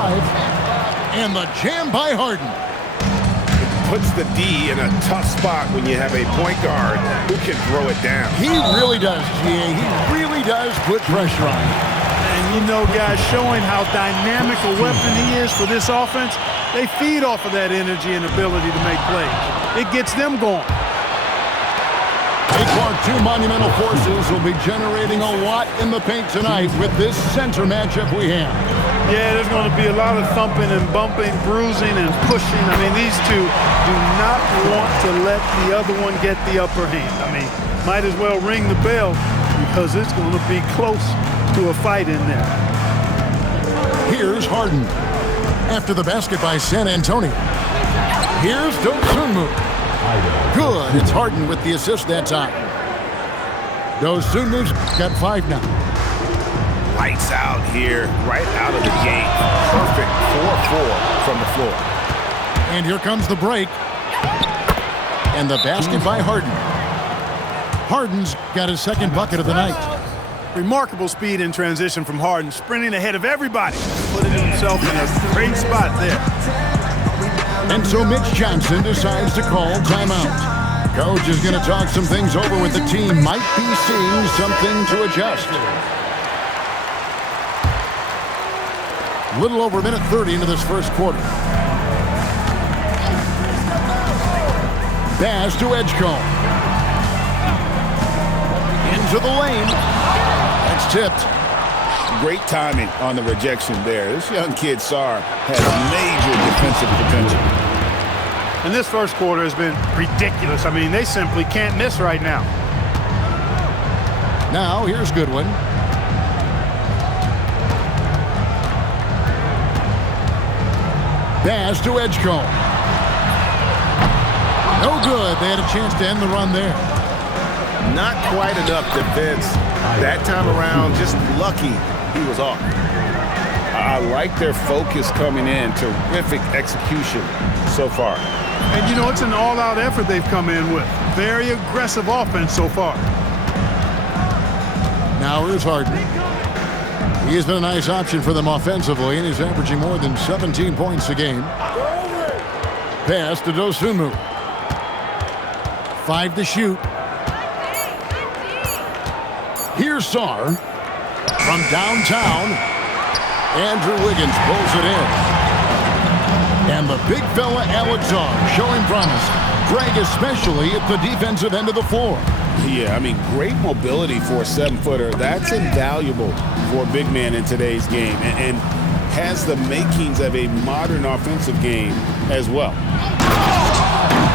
5. And the jam by Harden. Puts the D in a tough spot when you have a point guard who can throw it down. He really does, GA. He really does put pressure on him. And you know, guys, showing how dynamic a weapon he is for this offense, they feed off of that energy and ability to make plays. It gets them going. Two monumental forces will be generating a lot in the paint tonight with this center matchup we have. Yeah, there's going to be a lot of thumping and bumping, bruising and pushing. I mean, these two do not want to let the other one get the upper hand. I mean, might as well ring the bell because it's going to be close to a fight in there. Here's Harden. After the basket by San Antonio. Here's Dosunmu. Good. It's Harden with the assist that time. Dosunmu's got 5 now. Lights out here, right out of the gate. Perfect 4-4 from the floor. And here comes the break. And the basket by Harden. Harden's got his second bucket of the night. Remarkable speed in transition from Harden, sprinting ahead of everybody, putting himself in a great spot there. And so Mitch Johnson decides to call timeout. Coach is going to talk some things over with the team. Might be seeing something to adjust. Little over a minute 30 into this first quarter. Pass to Edgecombe. Into the lane. That's tipped. Great timing on the rejection there. This young kid, Sarr, has major defensive potential. And this first quarter has been ridiculous. I mean, they simply can't miss right now. Now, here's Goodwin. Pass to Edgecombe. No good. They had a chance to end the run there. Not quite enough defense that time around. Just lucky he was off. I like their focus coming in. Terrific execution so far. And, you know, it's an all-out effort they've come in with. Very aggressive offense so far. Now here's Harden. He has been a nice option for them offensively, and he's averaging more than 17 points a game. Pass to Dosunmu. 5 to shoot. Here's Sarr. From downtown, Andrew Wiggins pulls it in. And the big fella, Alex Sarr, showing promise. Greg, especially at the defensive end of the floor. Yeah, I mean, great mobility for a 7-footer. That's invaluable for a big man in today's game, and has the makings of a modern offensive game as well.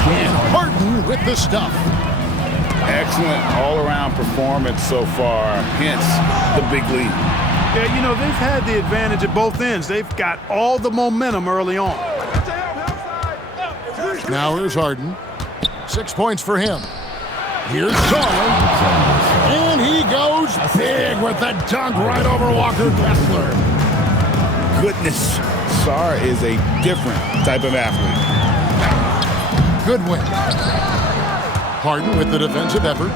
And Harden with the stuff. Excellent all-around performance so far, hence the big lead. Yeah, you know, they've had the advantage at both ends. They've got all the momentum early on. Now here's Harden. 6 points for him. Here's Sarr. And he goes big with the dunk right over Walker Kessler. Goodness, Sarr is a different type of athlete. Goodwin. Harden with the defensive effort.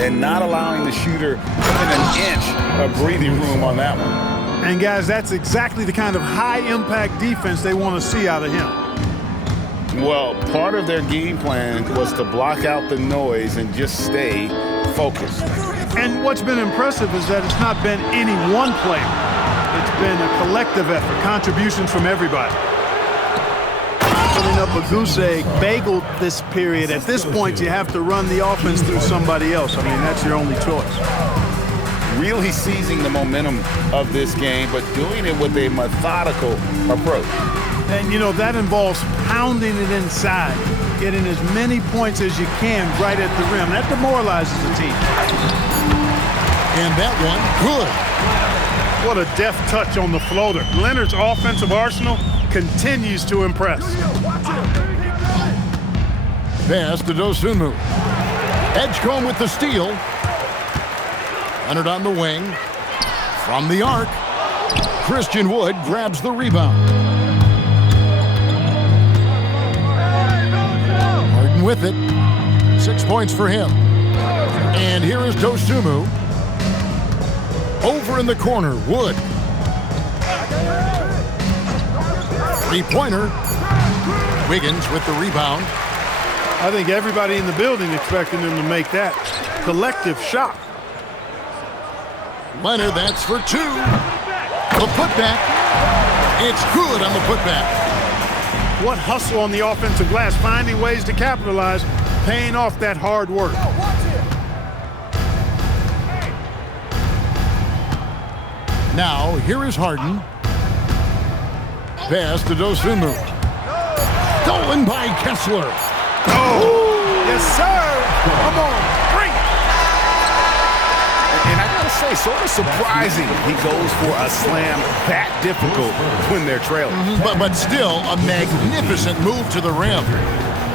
And not allowing the shooter even an inch of breathing room on that one. And, guys, that's exactly the kind of high-impact defense they want to see out of him. Well, part of their game plan was to block out the noise and just stay focused. And what's been impressive is that it's not been any one player. It's been a collective effort, contributions from everybody. Putting up a goose egg bagel this period. At this point, you have to run the offense through somebody else. I mean, that's your only choice. Really seizing the momentum of this game, but doing it with a methodical approach. And, you know, that involves pounding it inside, getting as many points as you can right at the rim. That demoralizes the team. And that one, good. What a deft touch on the floater. Leonard's offensive arsenal continues to impress. Pass to Dosunmu. Edgecombe with the steal. Leonard on the wing. From the arc. Christian Wood grabs the rebound. Harden with it. 6 points for him. And here is Dosunmu. Over in the corner, Wood. Three-pointer. Wiggins with the rebound. I think everybody in the building expecting him to make that collective shot. Leonard, that's for two. The putback. It's good on the putback. What hustle on the offensive glass, finding ways to capitalize, paying off that hard work. Now, here is Harden. Pass to Dosunmu. Stolen by Kessler. Oh, yes, sir. Come on, bring it. And I gotta say, sort of surprising he goes for a slam that difficult when they're trailing. But still, a magnificent move to the rim.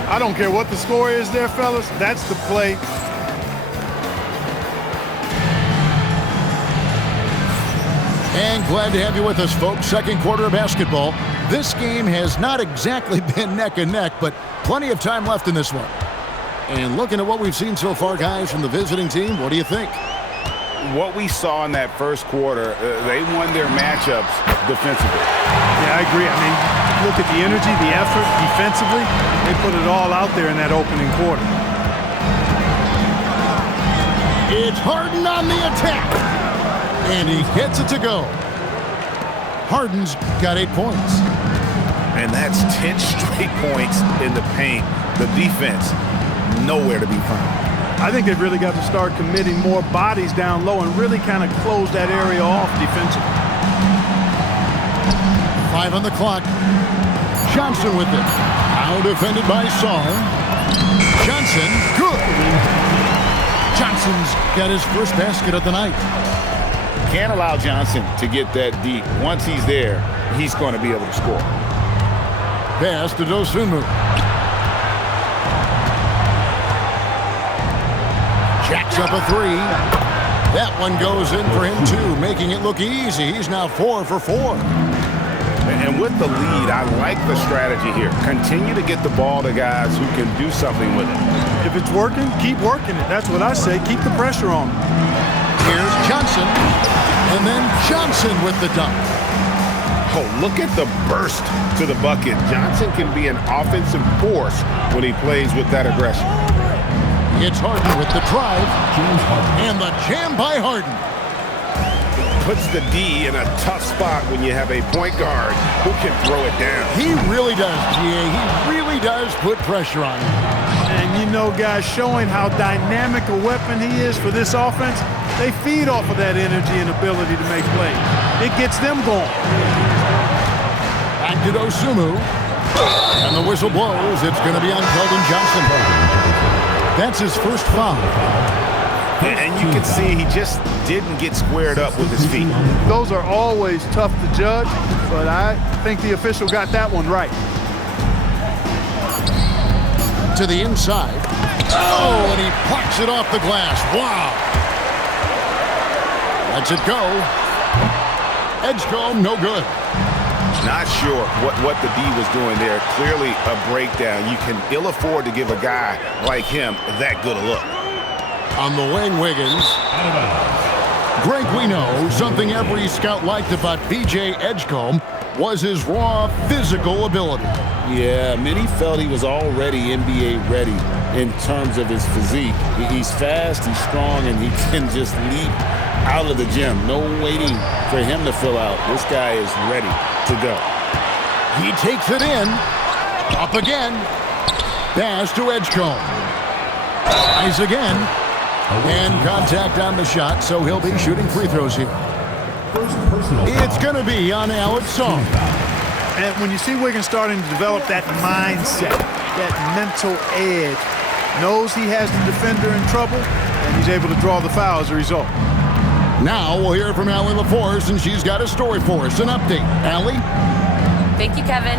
I don't care what the score is there, fellas. That's the play. And glad to have you with us, folks. Second quarter of basketball. This game has not exactly been neck and neck, but plenty of time left in this one. And looking at what we've seen so far, guys, from the visiting team, what do you think? What we saw in that first quarter, they won their matchups defensively. Yeah, I agree. I mean, look at the energy, the effort defensively. They put it all out there in that opening quarter. It's Harden on the attack. And he gets it to go. Harden's got 8 points. And that's 10 straight points in the paint. The defense, nowhere to be found. I think they've really got to start committing more bodies down low and really kind of close that area off defensively. 5 on the clock. Johnson with it. Now defended by Sarr. Johnson, good. Johnson's got his first basket of the night. Can't allow Johnson to get that deep. Once he's there, he's going to be able to score. Pass to Dosunmu. Jacks up a three. That one goes in for him too, making it look easy. He's now 4 for 4. And with the lead, I like the strategy here. Continue to get the ball to guys who can do something with it. If it's working, keep working it. That's what I say. Keep the pressure on him. Here's Johnson. And then Johnson with the dunk. Oh, look at the burst to the bucket. Johnson can be an offensive force when he plays with that aggression. It's Harden with the drive. And the jam by Harden. Puts the D in a tough spot when you have a point guard who can throw it down. He really does, GA. He really does put pressure on him. And you know, guys, showing how dynamic a weapon he is for this offense, they feed off of that energy and ability to make plays. It gets them going. Back to Dosunmu. And the whistle blows. It's going to be on Keldon Johnson. That's his first foul. And you can see he just didn't get squared up with his feet. Those are always tough to judge, but I think the official got that one right. To the inside. Oh, and he plucks it off the glass. Wow. Lets it go. Edgecombe, no good. Not sure what the D was doing there. Clearly a breakdown. You can ill afford to give a guy like him that good a look. On the wing, Wiggins. Greg, we know something every scout liked about VJ Edgecombe was his raw physical ability. Yeah, many felt he was already NBA ready in terms of his physique. He's fast, he's strong, and he can just leap out of the gym. No waiting for him to fill out. This guy is ready to go. He takes it in. Up again. Pass to Edgecombe. Eyes again. And contact on the shot, so he'll be shooting free throws here. It's going to be on Alex Sarr. And when you see Wiggins starting to develop that mindset, that mental edge, knows he has the defender in trouble, and he's able to draw the foul as a result. Now we'll hear from Allie LaForce, and she's got a story for us. An update. Allie? Thank you, Kevin.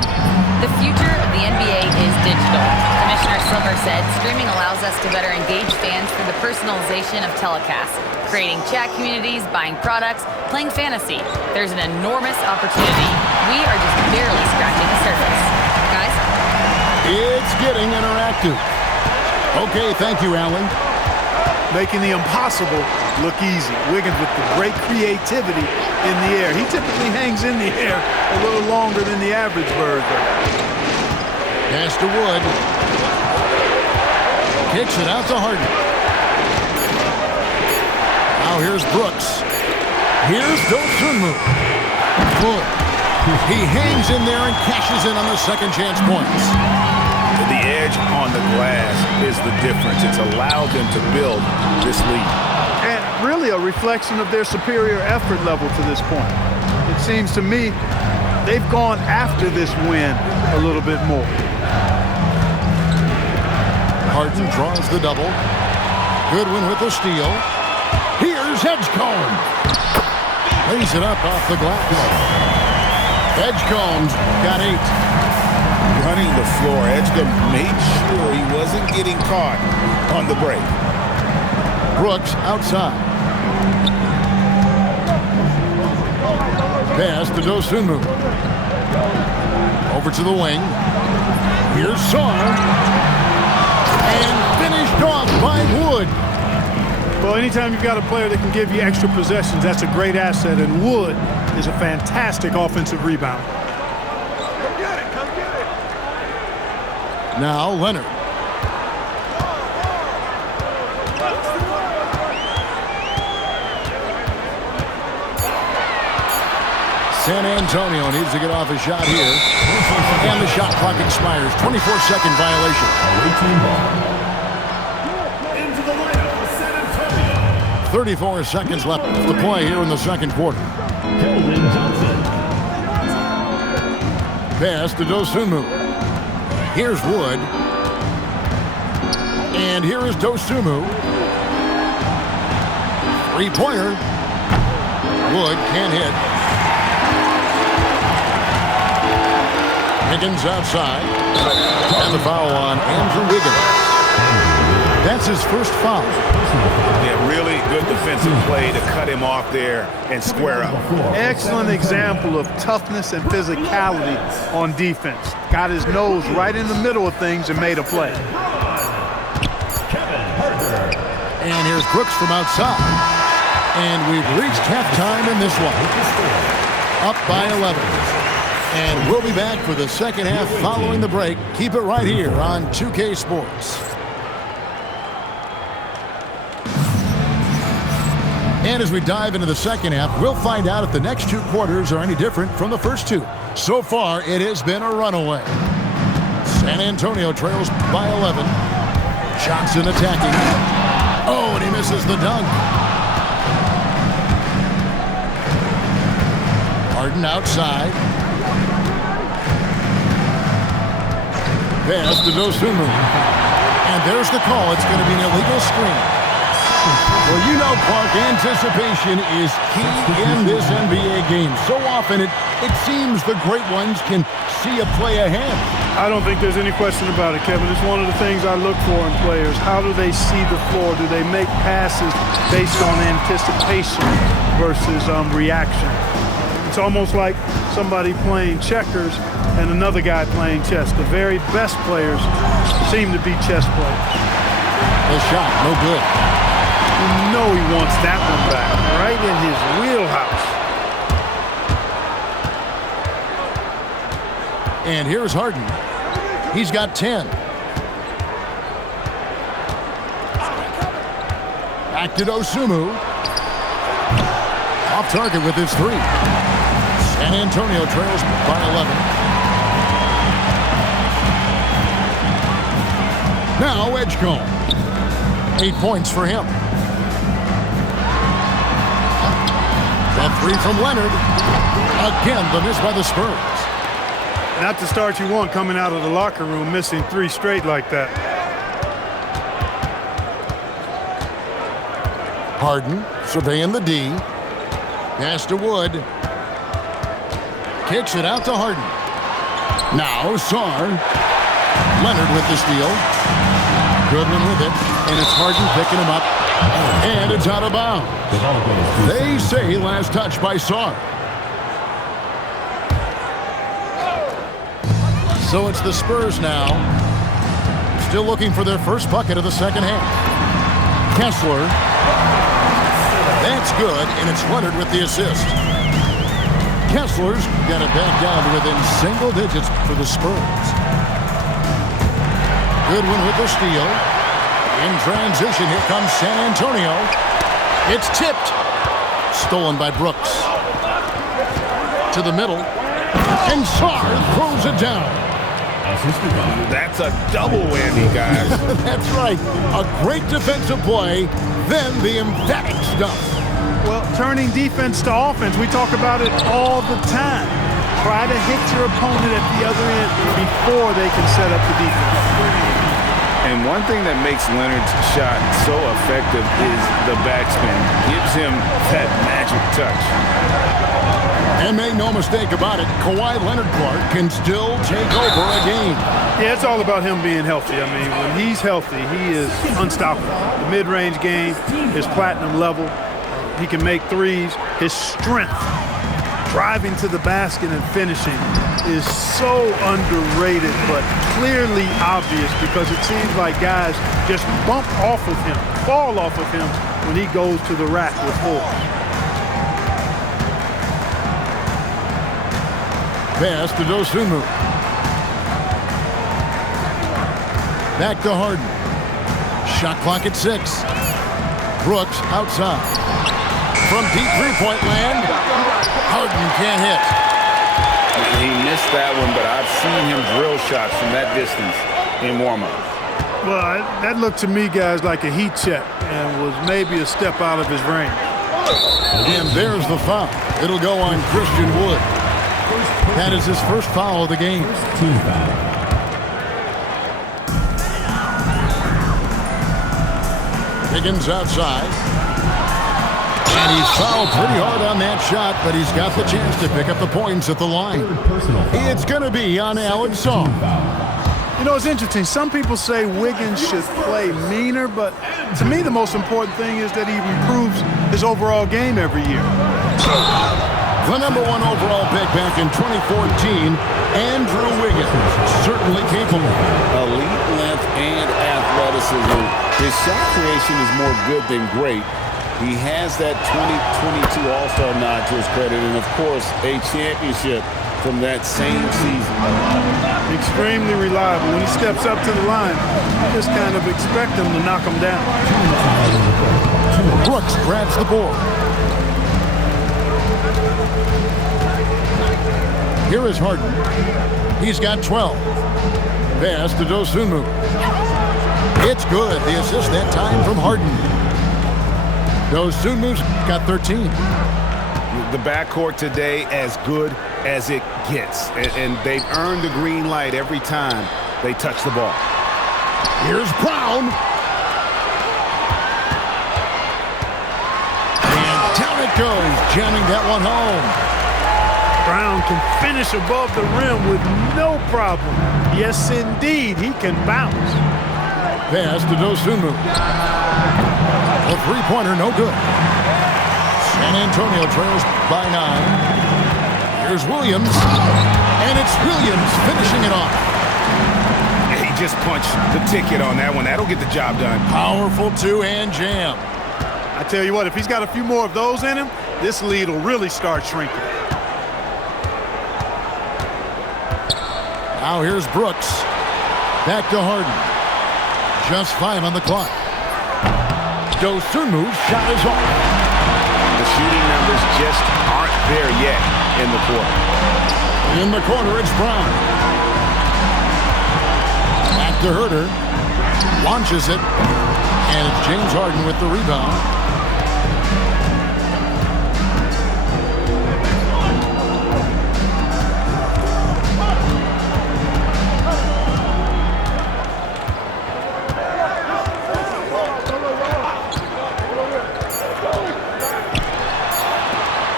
The future of the NBA is digital. Commissioner Silver said streaming allows us to better engage fans through the personalization of telecasts, creating chat communities, buying products, playing fantasy. There's an enormous opportunity. We are just barely scratching the surface. Guys? It's getting interactive. Okay, thank you, Allie. Making the impossible look easy. Wiggins with the great creativity in the air. He typically hangs in the air a little longer than the average bird, though. Pass to Wood. Kicks it out to Harden. Now here's Brooks. Here's Dosunmu. Wood. He hangs in there and cashes in on the second chance points. The edge on the glass is the difference. It's allowed them to build this lead. And really a reflection of their superior effort level to this point. It seems to me they've gone after this win a little bit more. Harden draws the double. Goodwin with the steal. Here's Edgecombe. Lays it up off the glass. Edgecombe's got 8. Running the floor, Edgecombe made sure he wasn't getting caught on the break. Brooks outside. Pass to Dosunmu. Over to the wing. Here's Sarr. And finished off by Wood. Well, anytime you've got a player that can give you extra possessions, that's a great asset, and Wood is a fantastic offensive rebounder. Now Leonard. San Antonio needs to get off a shot here. And the shot clock expires. 24-second violation. 34 seconds left to play here in the second quarter. Pass to Dosunmu. Here's Wood. And here is Dosunmu. Three-pointer. Wood can't hit. Wiggins outside. And the foul on Andrew Wiggins. That's his first foul. Yeah, really good defensive play to cut him off there and square up. Excellent example of toughness and physicality on defense. Got his nose right in the middle of things and made a play. And here's Brooks from outside. And we've reached halftime in this one. Up by 11. And we'll be back for the second half following the break. Keep it right here on 2K Sports. And as we dive into the second half, we'll find out if the next 2 quarters are any different from the first 2. So far, it has been a runaway. San Antonio trails by 11. Johnson attacking. Oh, and he misses the dunk. Harden outside. Pass to Dosunmu. And there's the call. It's going to be an illegal screen. Well, you know, Clark, anticipation is key in this NBA game. So often it seems the great ones can see a play ahead. I don't think there's any question about it, Kevin. It's one of the things I look for in players. How do they see the floor? Do they make passes based on anticipation versus reaction? It's almost like somebody playing checkers and another guy playing chess. The very best players seem to be chess players. The shot, no good. You know he wants that one back, right in his wheelhouse. And here's Harden. He's got 10. Back to Dosunmu. Off target with his 3. San Antonio trails by 11. Now Edgecombe. 8 points for him. A 3 from Leonard. Again, the miss by the Spurs. Not the start you want coming out of the locker room, missing 3 straight like that. Harden surveying the D. Pass to Wood. Kicks it out to Harden. Now Sarr. Leonard with the steal. Goodwin with it. And it's Harden picking him up. And it's out of bounds. They say last touch by Sarr. So it's the Spurs now. Still looking for their first bucket of the second half. Kessler. That's good, and it's Leonard with the assist. Kessler's got it back down to within single digits for the Spurs. Goodwin with the steal. In transition, here comes San Antonio. It's tipped. Stolen by Brooks. To the middle. And Sarr throws it down. That's a double whammy, guys. That's right. A great defensive play, then the emphatic stuff. Well, turning defense to offense, we talk about it all the time. Try to hit your opponent at the other end before they can set up the defense. And one thing that makes Leonard's shot so effective is the backspin. Gives him that magic touch. And make no mistake about it, Kawhi Leonard Clark can still take over a game. Yeah, it's all about him being healthy. I mean, when he's healthy, he is unstoppable. The mid-range game is platinum level. He can make threes. His strength, driving to the basket and finishing, is so underrated, but clearly obvious because it seems like guys just bump off of him, fall off of him when he goes to the rack with force. Pass to Dosunmu. Back to Harden. Shot clock at 6. Brooks outside. From deep three-point land, Harden can't hit. He missed that one, but I've seen him drill shots from that distance in warm-up. Well, that looked to me, guys, like a heat check and was maybe a step out of his range. And there's the foul. It'll go on Christian Wood. That is his first foul of the game. Team foul. Higgins outside. And he's fouled pretty hard on that shot, but he's got the chance to pick up the points at the line. It's going to be on Alex Song. You know, it's interesting. Some people say Wiggins should play meaner, but to me the most important thing is that he improves his overall game every year. The number 1 overall pick back in 2014, Andrew Wiggins, certainly capable. Elite length and athleticism. His shot creation is more good than great. He has that 2022 All-Star nod to his credit, and of course, a championship from that same season. Extremely reliable. When he steps up to the line, you just kind of expect him to knock him down. Brooks grabs the board. Here is Harden. He's got 12. Pass to Dosunmu. It's good. The assist that time from Harden. Dosunmu's got 13. The backcourt today as good as it gets. And they've earned the green light every time they touch the ball. Here's Brown. And down it goes, jamming that one home. Brown can finish above the rim with no problem. Yes, indeed, he can bounce. Pass to Dosunmu. A three-pointer, no good. San Antonio trails by 9. Here's Williams. And it's Williams finishing it off. He just punched the ticket on that one. That'll get the job done. Powerful two-hand jam. I tell you what, if he's got a few more of those in him, this lead will really start shrinking. Now here's Brooks. Back to Harden. Just 5 on the clock. Dosunmu's shot is off. The shooting numbers just aren't there yet in the quarter. In the corner, it's Brown. Back to Herter. Launches it. And it's James Harden with the rebound.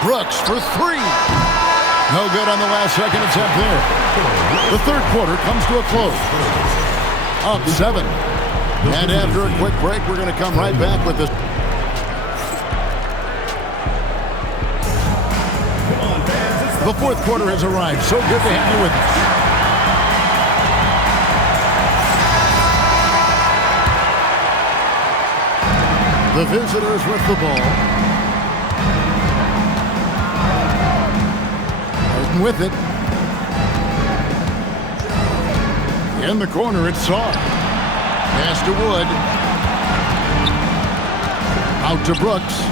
Brooks for 3. No good on the last second attempt there. The third quarter comes to a close. Up 7. And after a quick break, we're going to come right back with this. The fourth quarter has arrived. So good to have you with us. The visitors with the ball. Harden with it. In the corner, it's Saar. Pass to Wood. Out to Brooks.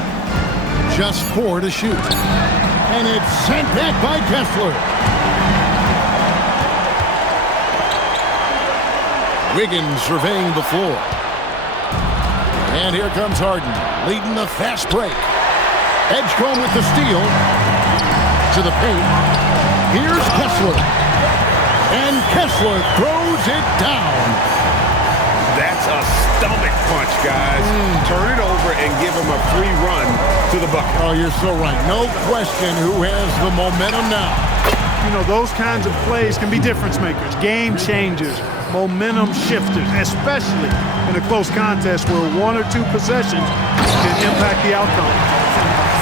Just 4 to shoot. And it's sent back by Kessler. Wiggins surveying the floor. And here comes Harden, leading the fast break. Edgecombe with the steal. To the paint. Here's Kessler. And Kessler throws it down. That's a stomach punch, guys. Turn it over and give him a free run to the bucket. Oh, you're so right. No question who has the momentum now. You know, those kinds of plays can be difference makers, game changers, momentum shifters, especially in a close contest where 1 or 2 possessions can impact the outcome.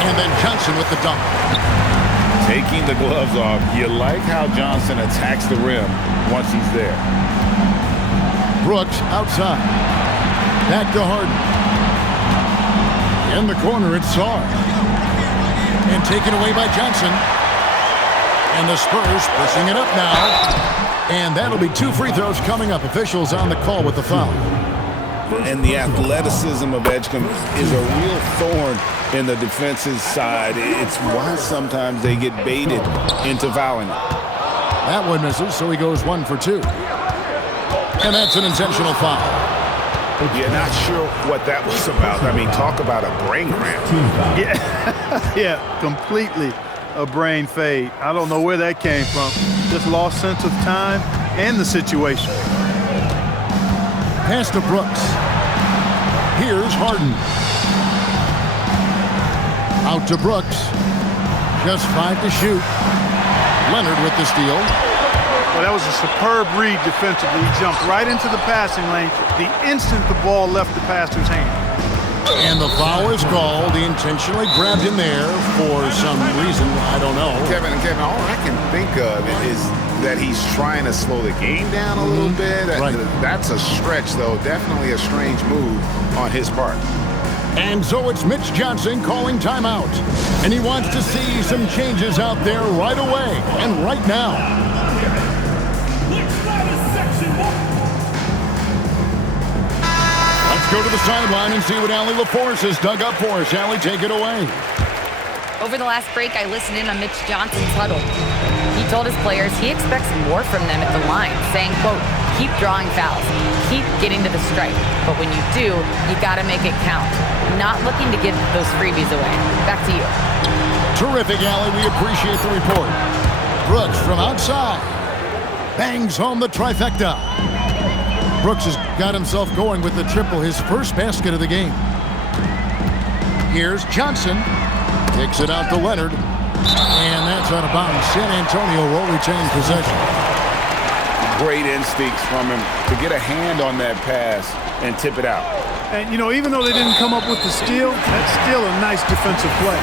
And then Johnson with the dunk. Taking the gloves off. You like how Johnson attacks the rim once he's there. Brooks outside. Back to Harden. In the corner, it's Saar. And taken away by Johnson. And the Spurs pushing it up now. And that'll be 2 free throws coming up. Officials on the call with the foul. And the athleticism of Edgecombe is a real thorn in the defense's side. It's why sometimes they get baited into fouling. That one misses, so he goes 1 for 2. And that's an intentional foul. Yeah, not sure what that was about. I mean, talk about a brain cramp. Yeah, completely a brain fade. I don't know where that came from. Just lost sense of time and the situation. Pass to Brooks. Here's Harden. Out to Brooks. Just 5 to shoot. Leonard with the steal. Well, that was a superb read defensively. He jumped right into the passing lane the instant the ball left the passer's hand. And the foul is called. He intentionally grabbed him there for some reason. I don't know. Kevin, all I can think of is that he's trying to slow the game down a little bit. Right. That's a stretch, though. Definitely a strange move on his part. And so it's Mitch Johnson calling timeout. And he wants to see some changes out there right away and right now. Let's go to the sideline and see what Allie LaForce has dug up for us. Allie, take it away. Over the last break, I listened in on Mitch Johnson's huddle. He told his players he expects more from them at the line, saying, quote, keep drawing fouls, keep getting to the stripe. But when you do, you got to make it count. Not looking to give those freebies away. Back to you. Terrific, Allie. We appreciate the report. Brooks from outside. Bangs home the trifecta. Brooks has got himself going with the triple, his first basket of the game. Here's Johnson. Kicks it out to Leonard. And that's out of bounds. San Antonio will retain possession. Great instincts from him to get a hand on that pass and tip it out. And, you know, even though they didn't come up with the steal, that's still a nice defensive play.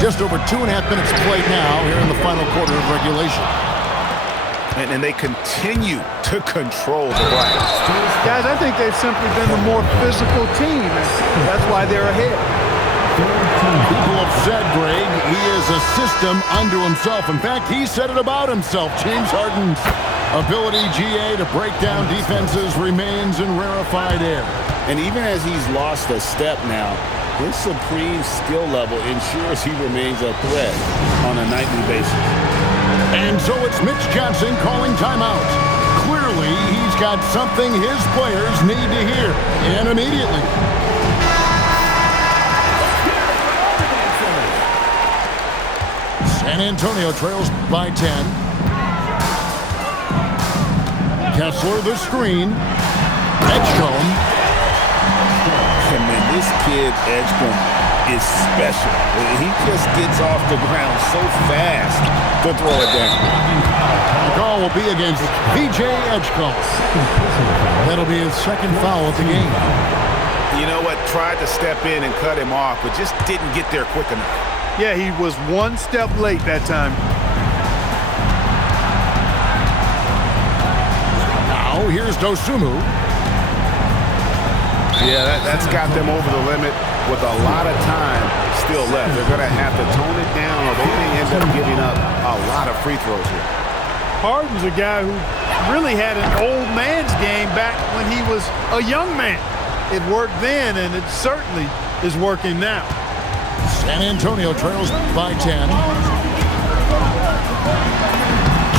Just over 2.5 minutes played now here in the final quarter of regulation. And they continue to control the right. Guys, I think they've simply been the more physical team, and that's why they're ahead. People have said, Greg, he is a system unto himself. In fact, he said it about himself. James Harden's ability, GA, to break down defenses remains in rarefied air. And even as he's lost a step now, his supreme skill level ensures he remains a threat on a nightly basis. And so it's Mitch Johnson calling timeout. Clearly, he's got something his players need to hear, and immediately. San Antonio trails by 10. Kessler the screen. Edgecombe. And man, this kid, Edgecombe, is special. He just gets off the ground so fast to throw it down. The call will be against VJ Edgecombe. That'll be his second foul of the game. You know what? Tried to step in and cut him off, but just didn't get there quick enough. Yeah, he was one step late that time. Now, here's Dosunmu. Yeah, that's got them over the limit with a lot of time still left. They're going to have to tone it down or they may end up giving up a lot of free throws here. Harden's a guy who really had an old man's game back when he was a young man. It worked then, and it certainly is working now. San Antonio trails by 10.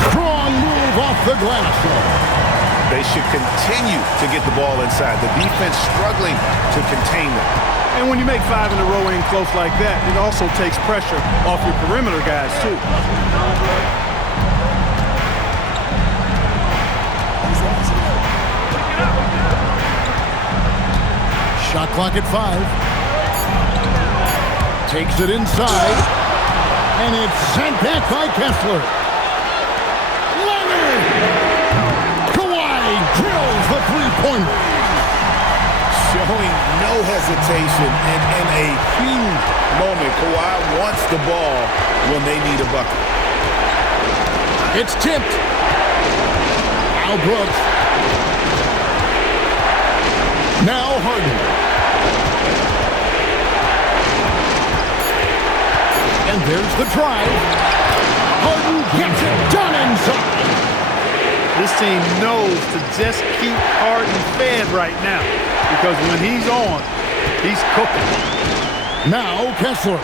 Strong move off the glass. They should continue to get the ball inside. The defense struggling to contain them. And when you make 5 in a row in close like that, it also takes pressure off your perimeter guys, too. Shot clock at 5. Takes it inside. And it's sent back by Kessler. Leonard! Kawhi drills the three-pointer. Showing no hesitation and in a huge moment. Kawhi wants the ball when they need a bucket. It's tipped. Al Brooks. Now Harden. And there's the drive. Harden gets it done inside. This team knows to just keep Harden fed right now because when he's on, he's cooking. Now Kessler.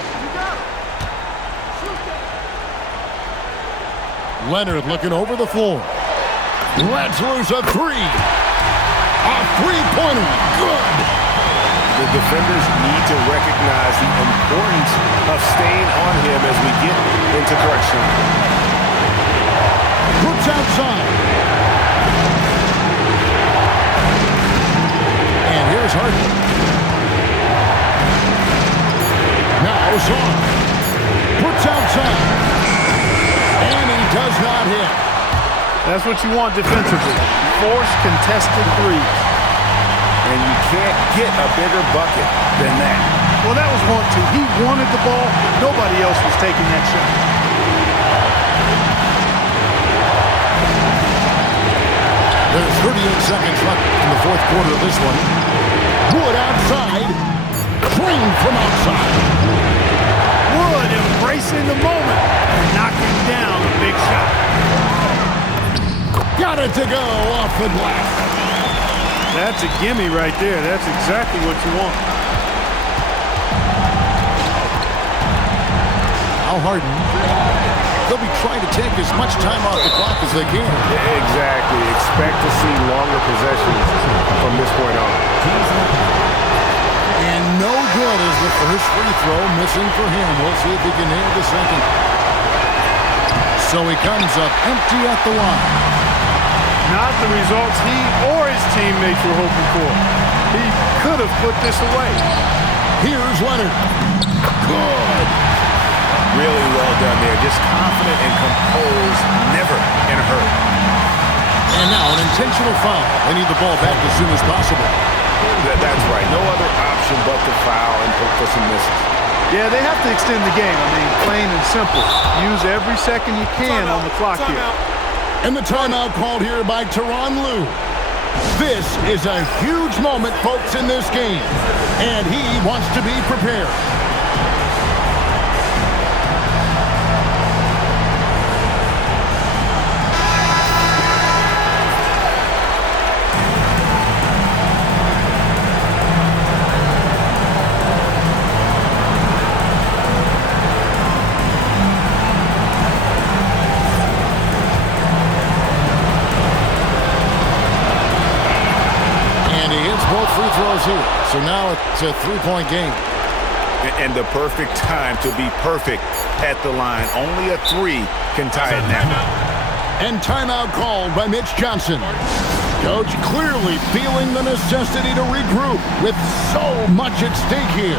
Leonard looking over the floor. Lets loose a three. A three-pointer. Good. The defenders need to recognize the importance of staying on him as we get into correction. Brooks outside. And here's Harden. Now Zon. Brooks outside. And he does not hit. That's what you want defensively. Force contested threes. And you can't get a bigger bucket than that. Well, that was 1-2. He wanted the ball. Nobody else was taking that shot. There's 38 seconds left in the fourth quarter of this one. Wood outside. Green from outside. Wood embracing the moment and knocking down a big shot. Got it to go off the glass. That's a gimme right there. That's exactly what you want. Al Harden. They'll be trying to take as much time off the clock as they can. Exactly. Expect to see longer possessions from this point on. And no good is the first free throw missing for him. We'll see if he can nail the second. So he comes up empty at the line. Not the results he or his teammates were hoping for. He could have put this away. Here's Leonard. Good. Really well done there. Just confident and composed, never in a hurry. And now an intentional foul. They need the ball back as soon as possible. That's right. No other option but to foul and hope for some misses. Yeah, they have to extend the game. I mean, plain and simple. Use every second you can on the clock here. And the timeout called here by Tyronn Lue. This is a huge moment, folks, in this game. And he wants to be prepared. Free throws here. So now it's a three-point game. And the perfect time to be perfect at the line. Only a three can tie it now. And timeout called by Mitch Johnson. Coach clearly feeling the necessity to regroup with so much at stake here.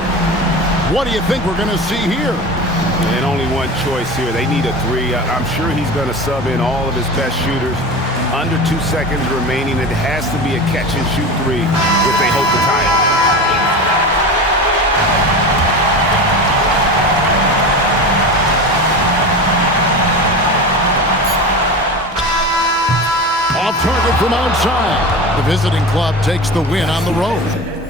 What do you think we're going to see here? And only one choice here. They need a three. I'm sure he's going to sub in all of his best shooters. Under 2 seconds remaining. It has to be a catch-and-shoot three if they hope to tie it. Off target from outside. The visiting club takes the win on the road.